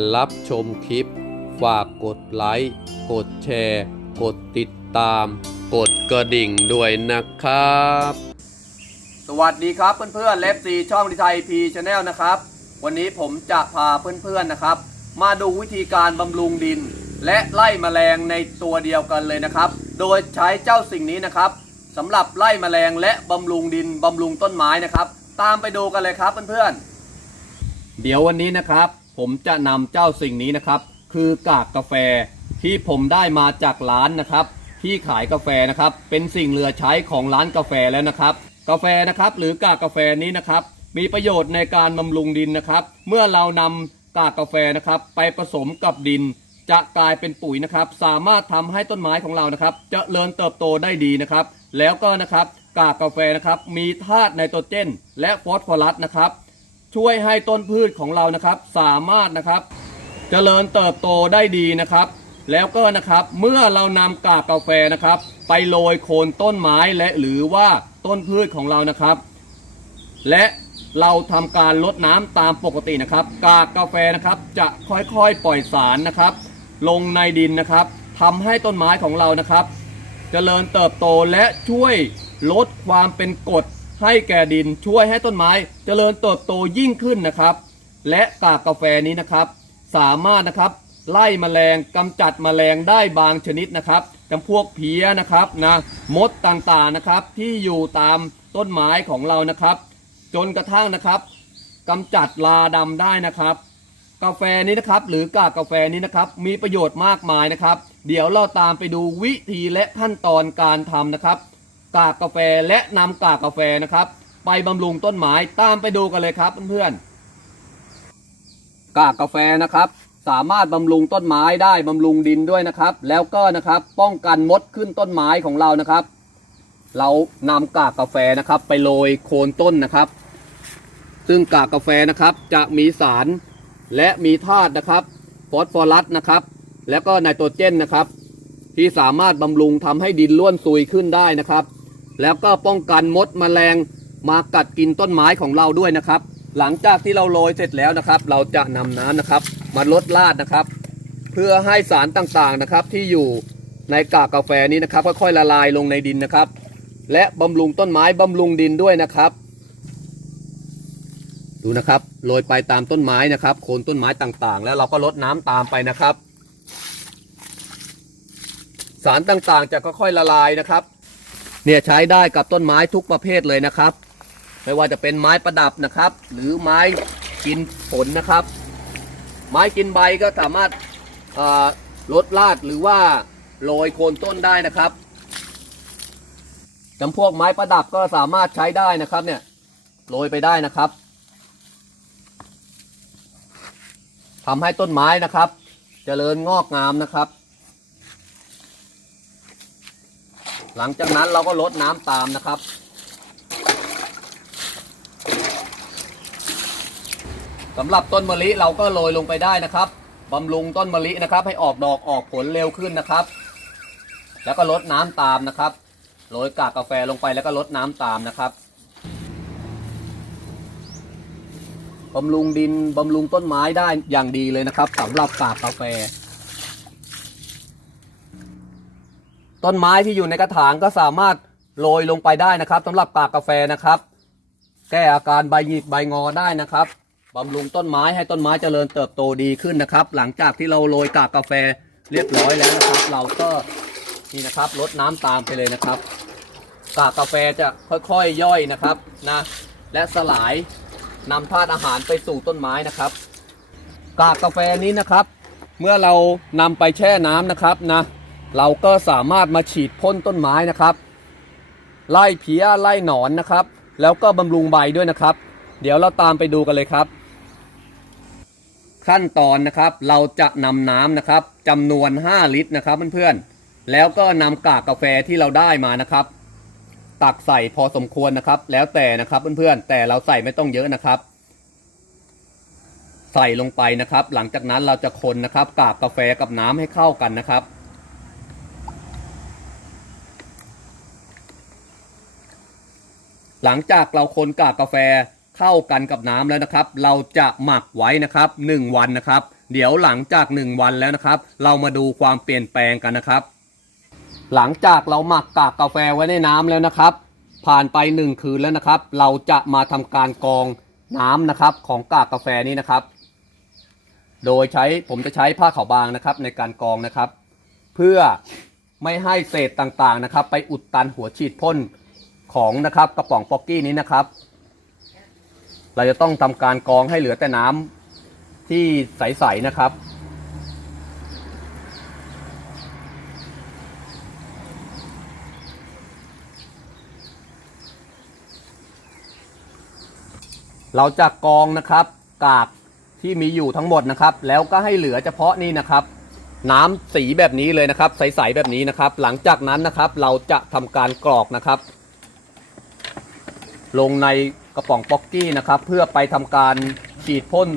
ก่อนรับชมคลิป ฝากกดไลค์ กดแชร์ กดติดตาม กดกระดิ่งด้วยนะครับ สวัสดีครับเพื่อนๆเลฟซีช่องดีไทยพีชาแนลนะครับ วันนี้ผมจะพาเพื่อนๆนะครับ มาดูวิธีการบำรุงดิน และไล่แมลงในตัวเดียวกันเลยนะครับ โดยใช้เจ้าสิ่งนี้นะครับสำหรับไล่แมลงและบำรุงดินบำรุงต้นไม้นะครับ ตามไปดูกันเลยครับเพื่อนๆเดี๋ยววันนี้นะครับ ผมจะนำเจ้าสิ่งนี้นะครับ คือกากกาแฟที่ผมได้มาจากร้านนะครับ ที่ขายกาแฟนะครับ เป็นสิ่งเหลือใช้ของร้านกาแฟแล้วนะครับ กาแฟนะครับหรือกากกาแฟนี้นะครับ มีประโยชน์ในการบำรุงดินนะครับ เมื่อเรานำกากกาแฟนะครับ ไปผสมกับดิน จะกลายเป็นปุ๋ยนะครับ สามารถทำให้ต้นไม้ของเรานะครับเจริญเติบโตได้ดีนะครับ แล้วก็นะครับกากกาแฟนะครับ มีธาตุไนโตรเจน และฟอสฟอรัสนะครับ ช่วยให้ต้นพืชของเรานะครับ สามารถนะครับเจริญเติบโตได้ดีนะครับ แล้วก็นะครับเมื่อเรานำกากกาแฟนะครับ ไปโรยโคนต้นไม้และหรือว่าต้นพืชของเรานะครับ และเราทำการลดน้ำตามปกตินะครับ กากกาแฟนะครับจะค่อยๆปล่อยสารนะครับ ลงในดินนะครับทำให้ต้นไม้ของเรานะครับเจริญเติบโตและช่วยลดความเป็นกรด ให้แก่ดินช่วยให้ต้นไม้เจริญเติบโตยิ่งขึ้นนะครับ และกากกาแฟนี้นะครับ สามารถนะครับไล่แมลงกำจัดแมลงได้บางชนิดนะครับจำพวกเพี้ยนะครับนะมดต่างๆนะครับที่อยู่ตามต้นไม้ของเรานะครับ จนกระทั่งนะครับกำจัดลาดำได้นะครับ กาแฟนี้นะครับหรือกากกาแฟนี้นะครับ มีประโยชน์มากมายนะครับ เดี๋ยวเราตามไปดูวิธีและขั้นตอนการทำนะครับ กากกาแฟและนำกากกาแฟนะครับ ไปบำรุงต้นไม้ตามไปดูกันเลยครับเพื่อนๆกากกาแฟนะครับ สามารถบำรุงต้นไม้ได้บำรุงดินด้วยนะครับ แล้วก็นะครับป้องกันมดขึ้นต้นไม้ของเรานะครับ เรานำกากกาแฟนะครับไปโรยโคนต้นนะครับ ซึ่งกากกาแฟนะครับจะมีสารและมีธาตุนะครับฟอสฟอรัสนะครับ แล้วก็ไนโตรเจนนะครับที่สามารถบำรุงทำให้ดินร่วนซุยขึ้นได้นะครับ แล้วก็ป้องกันมดแมลงมากัดกินต้นไม้ของเราด้วยนะครับ หลังจากที่เราโรยเสร็จแล้วนะครับ เราจะนำน้ำนะครับมาลดราดนะครับ เพื่อให้สารต่างๆนะครับที่อยู่ในกากกาแฟนี้นะครับค่อยๆละลายลงในดินนะครับ และบำรุงต้นไม้บำรุงดินด้วยนะครับ ดูนะครับโรยไปตามต้นไม้นะครับ โคนต้นไม้ต่างๆ แล้วเราก็ลดน้ำตามไปนะครับ สารต่างๆจะค่อยๆละลายนะครับ เนี่ยใช้ได้กับต้นไม้ทุกประเภทเลยนะครับ ไม่ว่าจะเป็นไม้ประดับนะครับ หรือไม้กินผลนะครับ ไม้กินใบก็สามารถลดรากหรือว่าโรยโคนต้นได้นะครับจำพวกไม้ประดับก็สามารถใช้ได้นะครับเนี่ยโรยไปได้นะครับทำให้ต้นไม้นะครับเจริญงอกงามนะครับ หลังจากนั้นเราก็ลดน้ำตามนะครับ สำหรับต้นมะลิเราก็โรยลงไปได้นะครับบำรุงต้นมะลินะครับ ให้ออกดอกออกผลเร็วขึ้นนะครับ แล้วก็ลดน้ำตามนะครับโรยกากกาแฟลงไปแล้วก็ลดน้ำตามนะครับบำรุงดินบำรุงต้นไม้ได้อย่างดีเลยนะครับสำหรับกากกาแฟ ต้นไม้ที่อยู่ในกระถางก็สามารถโรยลงไปได้นะครับสำหรับกากกาแฟนะครับ แก้อาการใบหยิกใบงอได้นะครับบำรุงต้นไม้ให้ต้นไม้เจริญเติบโตดีขึ้นนะครับ หลังจากที่เราโรยกากกาแฟเรียบร้อยแล้วนะครับ เราก็นี่นะครับลดน้ำตามไปเลยนะครับ กากกาแฟจะค่อยๆย่อยนะครับนะและสลายนำธาตุอาหารไปสู่ต้นไม้นะครับ กากกาแฟนี้นะครับ เมื่อเรานำไปแช่น้ำนะครับนะ เราก็สามารถมาฉีดพ่นต้นไม้นะครับ ไล่เพี้ยไล่หนอนนะครับ แล้วก็บำรุงใบด้วยนะครับ เดี๋ยวเราตามไปดูกันเลยครับ ขั้นตอนนะครับเราจะนำน้ำนะครับจำนวน 5 ลิตรนะครับเพื่อนๆแล้วก็นำกากกาแฟที่เราได้มานะครับ ตักใส่พอสมควรนะครับ แล้วแต่นะครับเพื่อนๆแต่เราใส่ไม่ต้องเยอะนะครับใส่ลงไปนะครับ หลังจากนั้นเราจะคนนะครับกากกาแฟกับน้ำให้เข้ากันนะครับ หลังจากเราคนกากกาแฟเข้ากันกับน้ำแล้วนะครับ เราจะหมักไว้นะครับ 1 วันนะครับ เดี๋ยวหลังจาก 1 วันแล้วนะครับ เรามาดูความเปลี่ยนแปลงกันนะครับ หลังจากเราหมักกากกาแฟไว้ในน้ำแล้วนะครับ ผ่านไป 1 คืนแล้วนะครับ เราจะมาทำการกรองน้ำนะครับของกากกาแฟนี้นะครับ โดยใช้ผมจะใช้ผ้าขาวบางนะครับในการกรองนะครับ เพื่อไม่ให้เศษต่างๆนะครับ ไปอุดตันหัวฉีดพ่น ของนะครับกระป๋องป๊อกกี้นี้นะครับ เราจะต้องทำการกรองให้เหลือแต่น้ำที่ใสๆนะครับ เราจะกรองนะครับกากที่มีอยู่ทั้งหมดนะครับ แล้วก็ให้เหลือเฉพาะนี่นะครับ น้ำสีแบบนี้เลยนะครับ ใสๆแบบนี้นะครับ หลังจากนั้นนะครับ เราจะทำการกรอกนะครับ ลงในกระป๋องป๊อกกี้นะครับ เพื่อไปทำการฉีดพ่น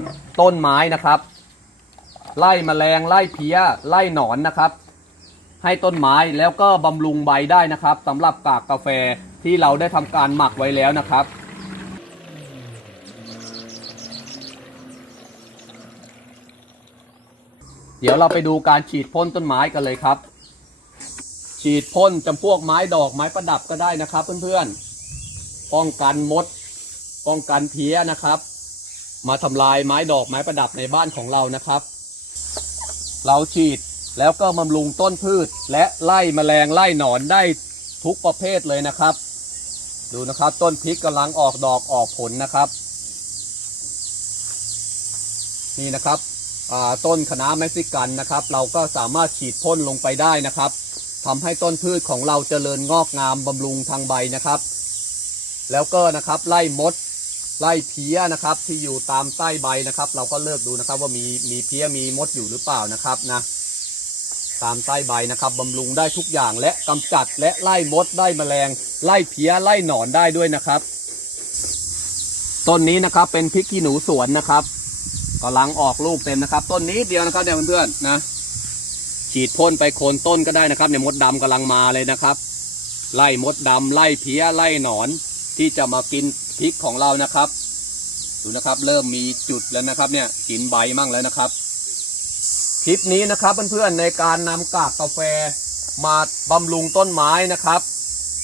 ต้นไม้นะครับ ไล่แมลงไล่เพี้ย ไล่หนอนนะครับ ให้ต้นไม้แล้วก็บำรุงใบได้นะครับสำหรับกากกาแฟที่เราได้ทำการหมักไว้แล้วนะครับเดี๋ยวเราไปดูการฉีดพ่นต้นไม้กันเลยครับ ฉีดพ่นจำพวกไม้ดอกไม้ประดับก็ได้นะครับเพื่อนๆ ป้องกันมด ป้องกันเพี้ยนะครับ มาทำลายไม้ดอกไม้ประดับในบ้านของเรานะครับ เราฉีดแล้วก็บำรุงต้นพืช และไล่แมลงไล่หนอนได้ทุกประเภทเลยนะครับ ดูนะครับต้นพริกกำลังออกดอกออกผลนะครับ นี่นะครับต้นคะน้าเม็กซิกันนะครับ เราก็สามารถฉีดพ่นลงไปได้นะครับทำให้ต้นพืชของเราเจริญงอกงามบำรุงทางใบนะครับ แล้วก็นะครับไล่มดไล่เพี้ยนะครับที่อยู่ตามใต้ใบนะครับ เราก็เลือกดูนะครับว่ามีมีเพี้ยมีมดอยู่หรือเปล่านะครับนะตามใต้ใบนะครับบำรุงได้ทุกอย่างและกำจัดและไล่มดได้แมลง ไล่เพี้ยไล่หนอนได้ด้วยนะครับต้นนี้นะครับเป็นพริกขี้หนูสวนนะครับกำลังออกลูกเต็มนะครับ ต้นนี้เดียวนะครับเนี่ยเพื่อนๆนะฉีดพ่นไปโคนต้นก็ได้นะครับเนี่ยมดดำกำลังมาเลยนะครับ ไล่มดดำไล่เพี้ยไล่หนอน ที่จะมากินพริกของเรานะครับ ดูนะครับ เริ่มมีจุดแล้วนะครับ เนี่ยกินใบมั่งแล้วนะครับ คลิปนี้นะครับเพื่อนๆในการนำกากกาแฟมาบำรุงต้นไม้นะครับ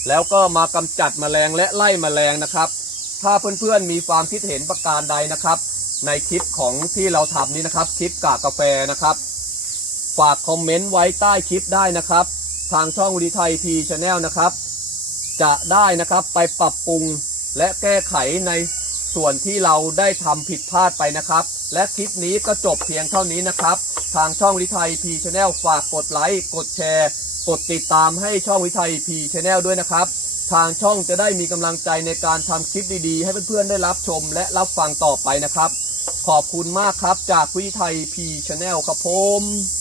แล้วก็มากำจัดแมลงและไล่แมลงนะครับ ถ้าเพื่อนๆมีความคิดเห็นประการใดนะครับ ในคลิปของที่เราทำนี้นะครับ คลิปกากกาแฟนะครับ ฝากคอมเมนต์ไว้ใต้คลิปได้นะครับ ทางช่องวิดีไทยทีชาแนลนะครับ จะได้นะครับไปปรับปรุงและแก้ไขในส่วนที่เราได้ทำผิดพลาดไปนะครับ และคลิปนี้ก็จบเพียงเท่านี้นะครับ ทางช่องวิทัยพีชแนลฝากกดไลค์กดแชร์ กดติดตามให้ช่องวิทัยพีชแนลด้วยนะครับ ทางช่องจะได้มีกำลังใจในการทำคลิปดีๆ ให้เพื่อนๆได้รับชมและรับฟังต่อไปนะครับ ขอบคุณมากครับจากวิทัยพีชแนลครับผม